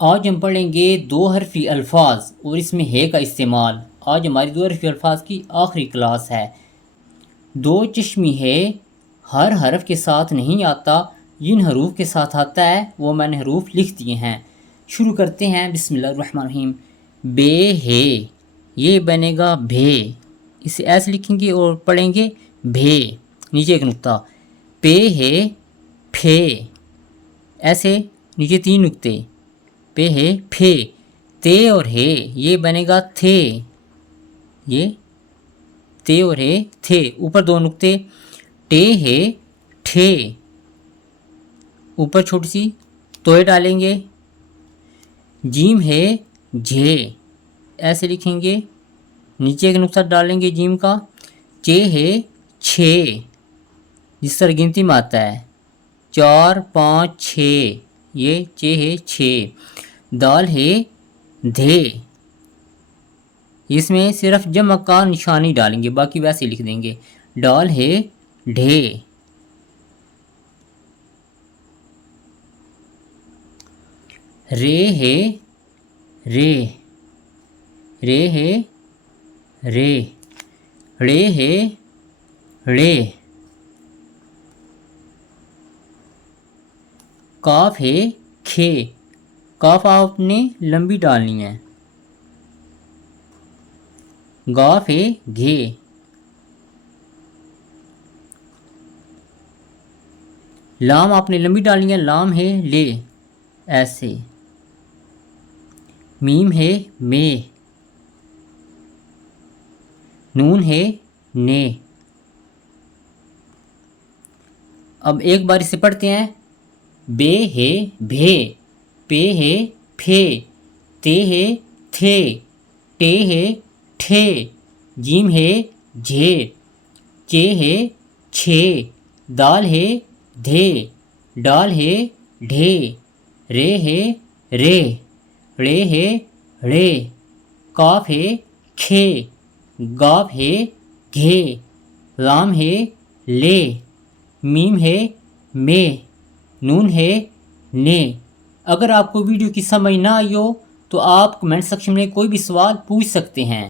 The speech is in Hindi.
आज हम पढ़ेंगे दो हरफी अल्फाज और इसमें है का इस्तेमाल। आज हमारी दो हरफी अल्फाज की आखिरी क्लास है। दो चश्मी है हर हरफ के साथ नहीं आता, जिन हरूफ के साथ आता है वो मैंने हरूफ लिख दिए हैं। शुरू करते हैं। बिस्मिल्लाहिर्रहमानिर्रहीम। बे है, ये बनेगा भे, इसे ऐसे लिखेंगे और पढ़ेंगे भे, नीचे एक नुक्ता। पे है फे, ऐसे नीचे तीन नुक्ते। पे है फे। ते और है, ये बनेगा थे, ये ते और है थे, ऊपर दो नुक्ते। टे है ठे, ऊपर छोटी सी तोय डालेंगे। जीम है झे, ऐसे लिखेंगे, नीचे एक नुक्ता डालेंगे जीम का। चे है छे, जिस तरह गिनती में आता है 4 5 6, ये चे है छे। दाल है धे, इसमें सिर्फ जमा का निशानी डालेंगे, बाकी वैसे लिख देंगे। डाल है ढे। रे है रे, रे है रे। रे है रे। काफ है खे, काफ आपने लंबी डालनी है। गाफ है घे। लाम आपने लंबी डालनी है, लाम है ले, ऐसे। मीम है मे। नून है ने। अब एक बार इसे पढ़ते हैं। बे है भे, पे है फे, ते है थे, टे है ठे, जीम है झे, चे है छे, दाल है धे, डाल है ढे, रे है रे, रे है रे, काफ है खे, गाफ है घे, लाम है ले, मीम है मे, नून है ने। अगर आपको वीडियो की समझ ना आई हो तो आप कमेंट सेक्शन में कोई भी सवाल पूछ सकते हैं।